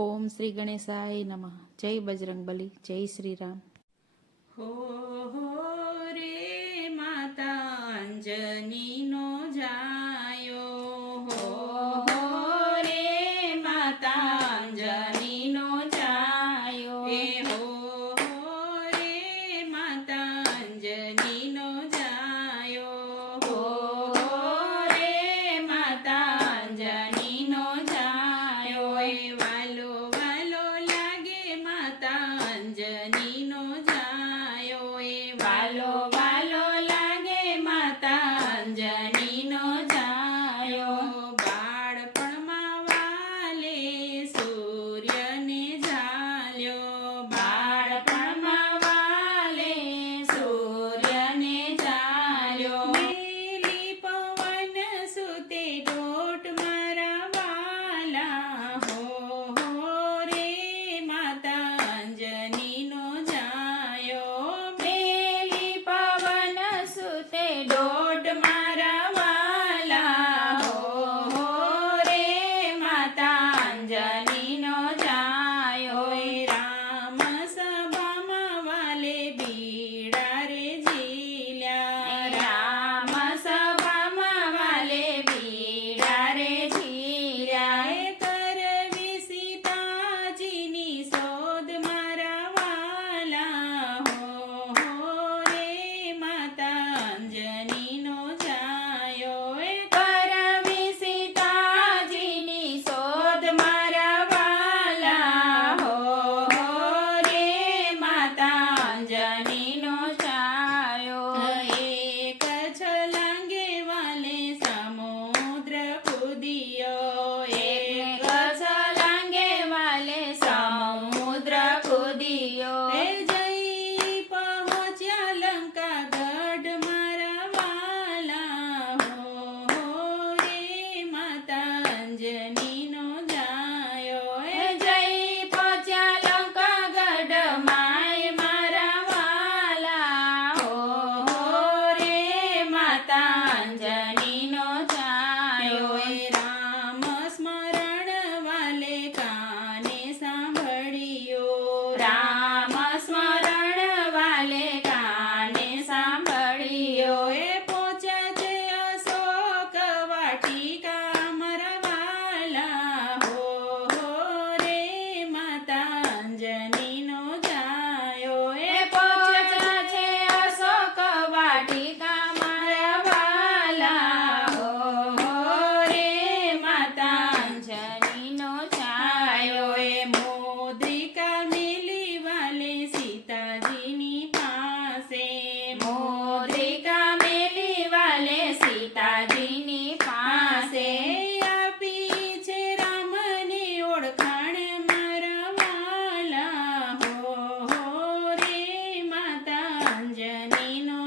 ઓમ શ્રી ગણેશાય નમઃ. જય બજરંગબલી, જય શ્રી રામ. હો રે માતા અંજનીનો જાયો, હો રે માતા અંજનીનો જાયો, એ હો રે માતા અંજનીનો જાયો, હો રે માતા અંજનીનો જાયો, એ વાલો વાલો લાગે માતા અંજનીનો જાયો, એ વાલો વાલો લાગે માતા અંજનીનો જાયો, બાળપણમાં વાલે સૂર્યને ઝાલ્યો, બાળપણમાં વાલે સૂર્યને ઝાલ્યો, મેલી પવન સુતે દોટ મારા વાલા, હો રે માતા અંજનીનો જાયો, મેલી પવન સુતે દોટ મારા વાલા, હો રે માતા અંજનીનો જાયો, એ રામ સભામાં વાલે બીડા રે ઝીલ્યા, રામ સભામાં વાલે બીડા રે ઝીલ્યા, એ કરવી સીતાજીની શોધ મારા વાલા, હો રે માતા અંજનીનો જાયો, એ કરવી સીતાજીની શોધ મારા વાલા, હો રે માતા અંજનીનો જાયો, એક છલાંગે વાલે સમુદ્ર કૂદિયો, એક છલાંગે વાલે સમુદ્ર કૂદિયો, એ જઈ પહોંચ્યા લંકા ગઢ મારા વાલા, હો રે માતા અંજનીનો જાયો, એ જઈ પહોંચ્યા લંકા ગઢ માય મારા વાલા, હો રે માતા અંજનીનો જાયો, એ રામ સ્મરણ વાલે કાને સાંભળ્યો, રામ સ્મરણ વાલે કાને સાંભળ્યો, એ પહોંચ્યા છે અશોક વાટિકા મારા વાલા, હો રે માતા અંજનીનો જાયો, એ પહોંચ્યા છે અશોક વાટિકા મારા વાલા, હો રે માતા અંજનીનો જાયો, એ મોદ્રિકા મેલી વાલે સીતાજીની પાસે, મોદ્રિકા મેલી વાલે સીતાજીની પાસે, આપી છે રામને ઓળખાણ મારા વાલા, હો રે માતા અંજનીનો